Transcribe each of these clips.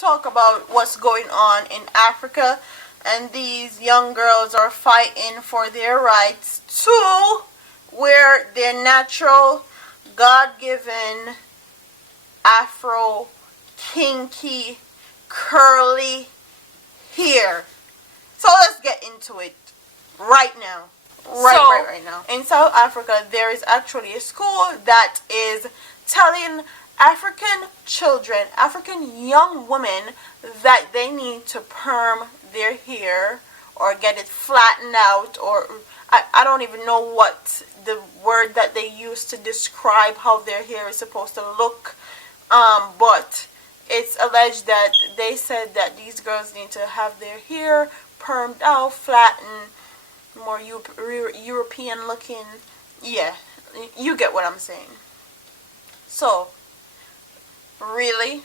talk about what's going on in Africa. And these young girls are fighting for their rights to wear their natural, God-given, afro, kinky, curly hair. So let's get into it right now. Right now. In South Africa, there is actually a school that is telling African children, African young women, that they need to perm their hair or get it flattened out, or I don't even know what the word that they use to describe how their hair is supposed to look, but it's alleged that they said that these girls need to have their hair permed out, flattened, more European looking. Yeah, you get what I'm saying. So, really?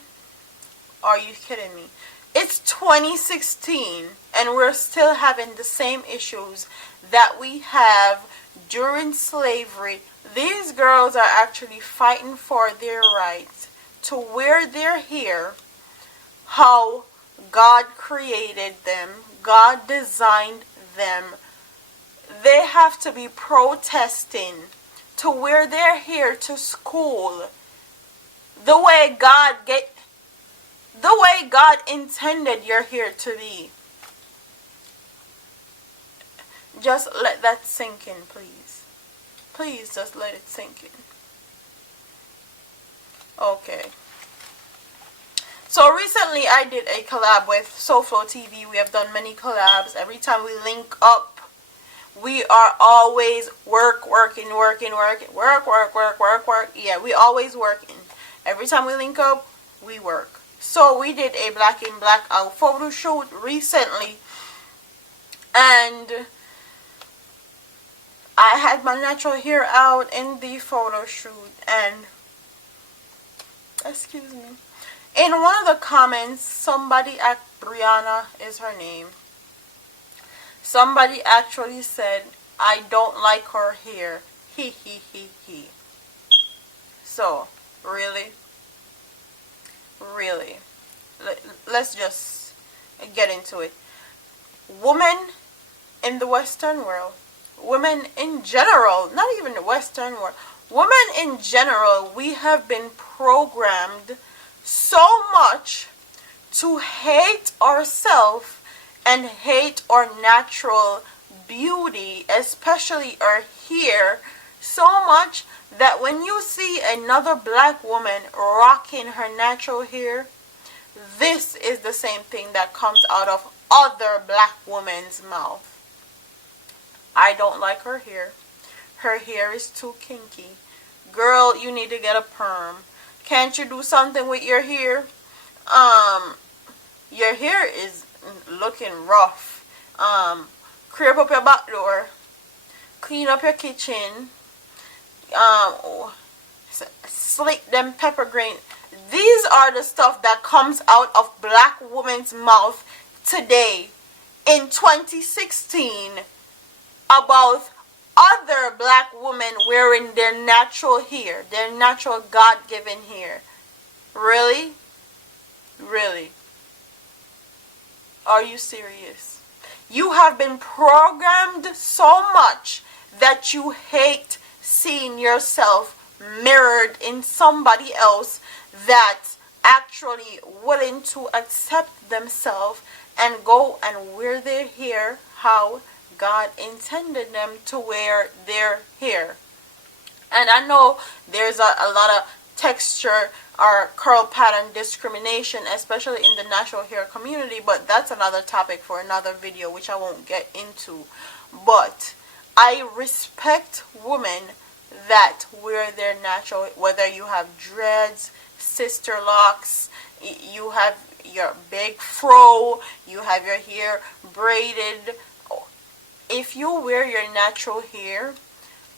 Are you kidding me? It's 2016 and we're still having the same issues that we have during slavery. These girls are actually fighting for their rights to wear their hair how God created them, God designed them. They have to be protesting to wear their hair to school the way God intended your hair to be. Just let that sink in, please. Please just let it sink in. Okay. So recently I did a collab with SoFlo TV. We have done many collabs. Every time we link up, we are always working. Yeah, we always working. Every time we link up, we work. So we did a black in black out photo shoot recently, and I had my natural hair out in the photo shoot, and excuse me, in one of the comments, somebody, Brianna is her name, somebody actually said, "I don't like her hair. He. So, really? Let's just get into it. Women in the Western world, women in general, not even the Western world, women in general, we have been programmed so much to hate ourselves and hate our natural beauty, especially our hair, so much that when you see another black woman rocking her natural hair, this is the same thing that comes out of other black women's mouth. I don't like her hair. Her hair is too kinky. Girl, you need to get a perm. Can't you do something with your hair? Your hair is looking rough. Creep up your back door. Clean up your kitchen. Slick them pepper grain. These are the stuff that comes out of black women's mouth today in 2016 about other black women wearing their natural hair, their natural God-given hair. Really? Are you serious? You have been programmed so much that you hate seeing yourself mirrored in somebody else that's actually willing to accept themselves and go and wear their hair how God intended them to wear their hair. And I know there's a lot of texture or curl pattern discrimination, especially in the natural hair community, but that's another topic for another video, which I won't get into. But I respect women that wear their natural, whether you have dreads, sister locks, you have your big fro, you have your hair braided. If you wear your natural hair,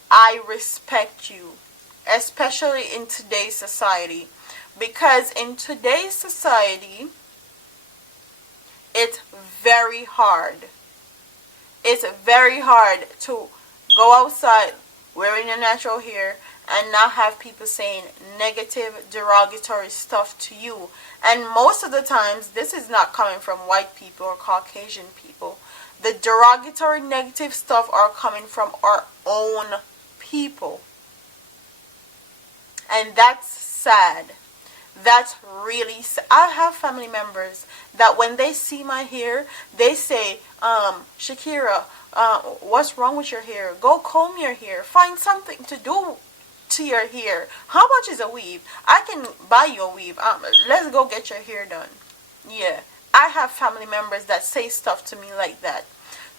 I respect you, especially in today's society, because in today's society, it's very hard. It's very hard to go outside wearing your natural hair and not have people saying negative, derogatory stuff to you. And most of the times, this is not coming from white people or Caucasian people. The derogatory, negative stuff are coming from our own people. And that's sad. That's really sad. I have family members that when they see my hair, they say, Shakira, what's wrong with your hair? Go comb your hair. Find something to do to your hair. How much is a weave? I can buy you a weave. Let's go get your hair done. Yeah. I have family members that say stuff to me like that.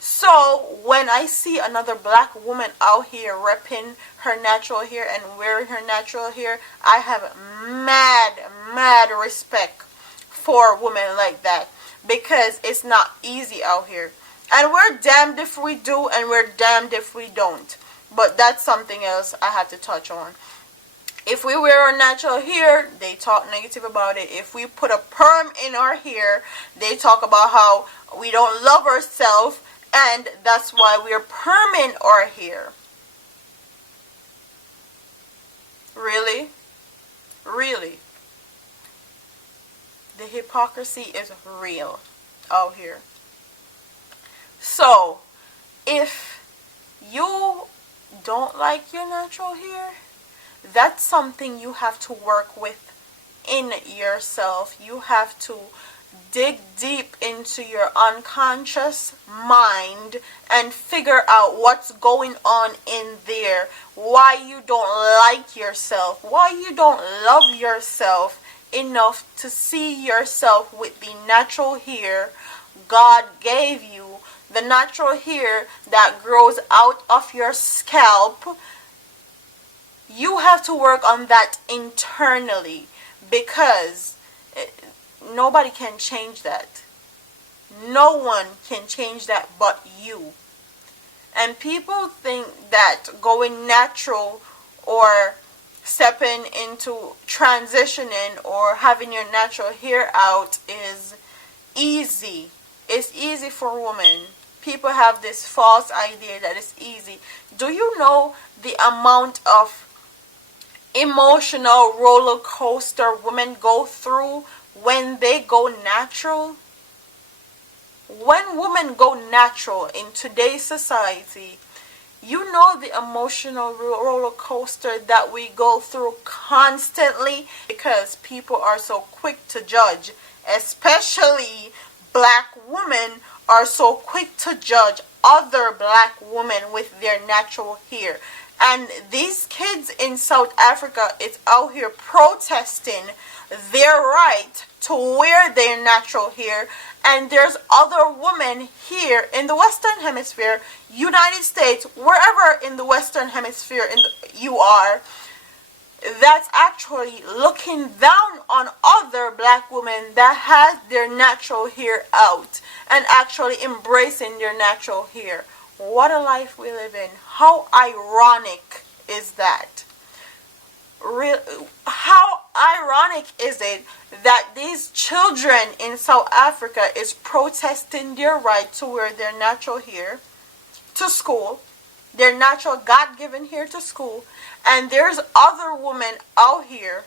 So when I see another black woman out here repping her natural hair and wearing her natural hair, I have mad respect for women like that, because it's not easy out here. And we're damned if we do, and we're damned if we don't. But that's something else I had to touch on. If we wear our natural hair, they talk negative about it. If we put a perm in our hair, they talk about how we don't love ourselves, and that's why we're perming our hair. Really? Really? The hypocrisy is real out here. So, if you don't like your natural hair, that's something you have to work with in yourself. You have to dig deep into your unconscious mind and figure out what's going on in there, why you don't like yourself, why you don't love yourself enough to see yourself with the natural hair God gave you, the natural hair that grows out of your scalp. You have to work on that internally, because nobody can change that. No one can change that but you. And people think that going natural or stepping into transitioning or having your natural hair out is easy. It's easy for women. People have this false idea that it's easy. Do you know the amount of emotional roller coaster women go through when they go natural? When women go natural in today's society, you know the emotional roller coaster that we go through constantly, because people are so quick to judge, especially black women are so quick to judge other black women with their natural hair. And these kids in South Africa is out here protesting their right to wear their natural hair. And there's other women here in the Western Hemisphere, United States, wherever in the Western Hemisphere you are, that's actually looking down on other black women that has their natural hair out and actually embracing their natural hair. What a life we live in. How ironic is that? How ironic is it that these children in South Africa is protesting their right to wear their natural hair to school, their natural God-given hair to school, and there's other women out here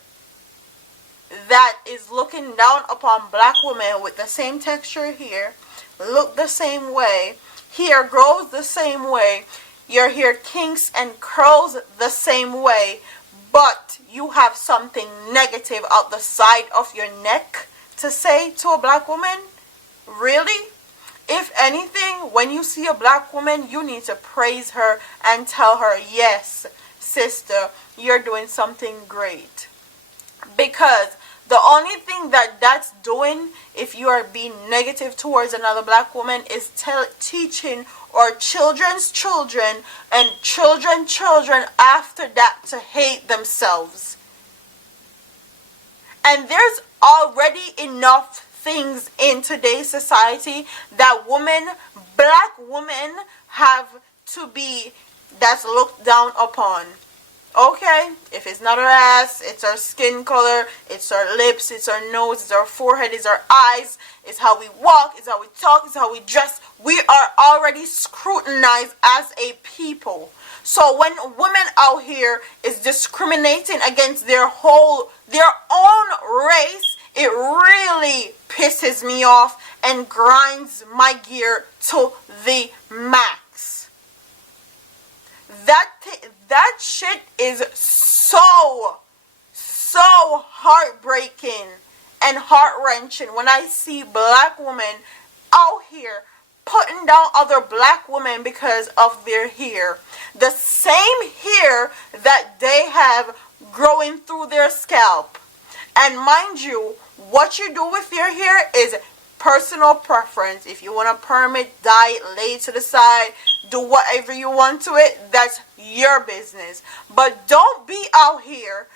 that is looking down upon black women with the same texture hair, look the same way, hair grows the same way, your hair kinks and curls the same way, but you have something negative out the side of your neck to say to a black woman? Really? If anything, when you see a black woman, you need to praise her and tell her, yes, sister, you're doing something great. Because the only thing that's doing, if you are being negative towards another black woman, is teaching our children's children and children after that to hate themselves. And there's already enough things in today's society that black women have to be, that's looked down upon. Okay, if it's not our ass, it's our skin color, it's our lips, it's our nose, it's our forehead, it's our eyes, it's how we walk, it's how we talk, it's how we dress. We are already scrutinized as a people. So when women out here is discriminating against their own race, it really pisses me off and grinds my gear to the max. That shit is so heartbreaking and heart-wrenching when I see black women out here putting down other black women because of their hair. The same hair that they have growing through their scalp. And mind you, what you do with your hair is personal preference. If you want to perm it, dye it, lay it to the side, do whatever you want to it, that's your business. But don't be out here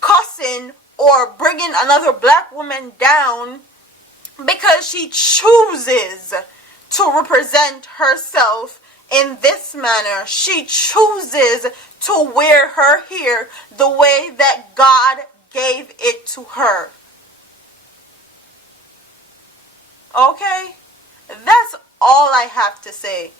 cussing or bringing another black woman down because she chooses to represent herself in this manner. She chooses to wear her hair the way that God gave it to her. Okay? That's all I have to say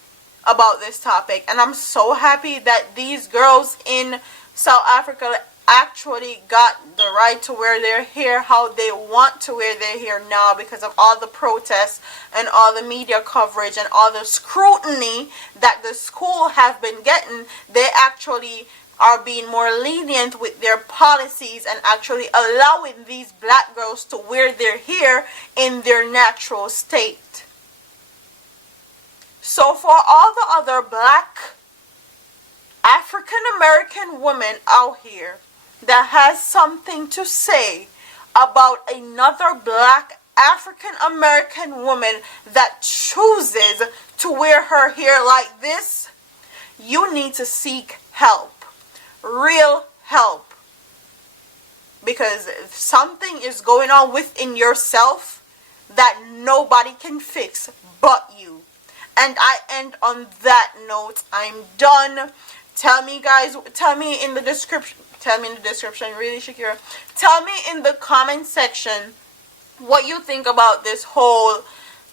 about this topic. And I'm so happy that these girls in South Africa actually got the right to wear their hair how they want to wear their hair now, because of all the protests and all the media coverage and all the scrutiny that the school have been getting. They actually are being more lenient with their policies and actually allowing these black girls to wear their hair in their natural state. So for all the other black African American women out here that has something to say about another black African American woman that chooses to wear her hair like this, you need to seek help. Real help. Because something is going on within yourself that nobody can fix but you. And I end on that note. I'm done. Tell me in the description, really, Shakira. Tell me in the comment section what you think about this whole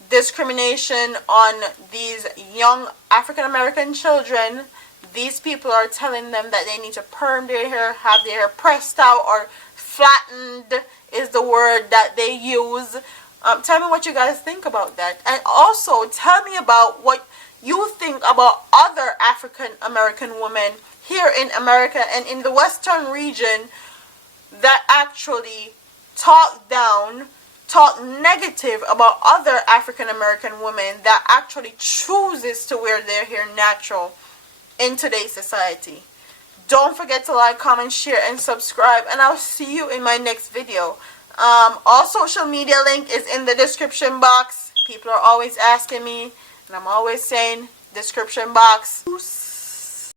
discrimination on these young African American children. These people are telling them that they need to perm their hair, have their hair pressed out or flattened is the word that they use. Tell me what you guys think about that. And also tell me about what you think about other African American women here in America and in the Western region that actually talk negative about other African American women that actually chooses to wear their hair natural in today's society. Don't forget to like, comment, share, and subscribe, and I'll see you in my next video. All social media link is in the description box. People are always asking me, and I'm always saying description box.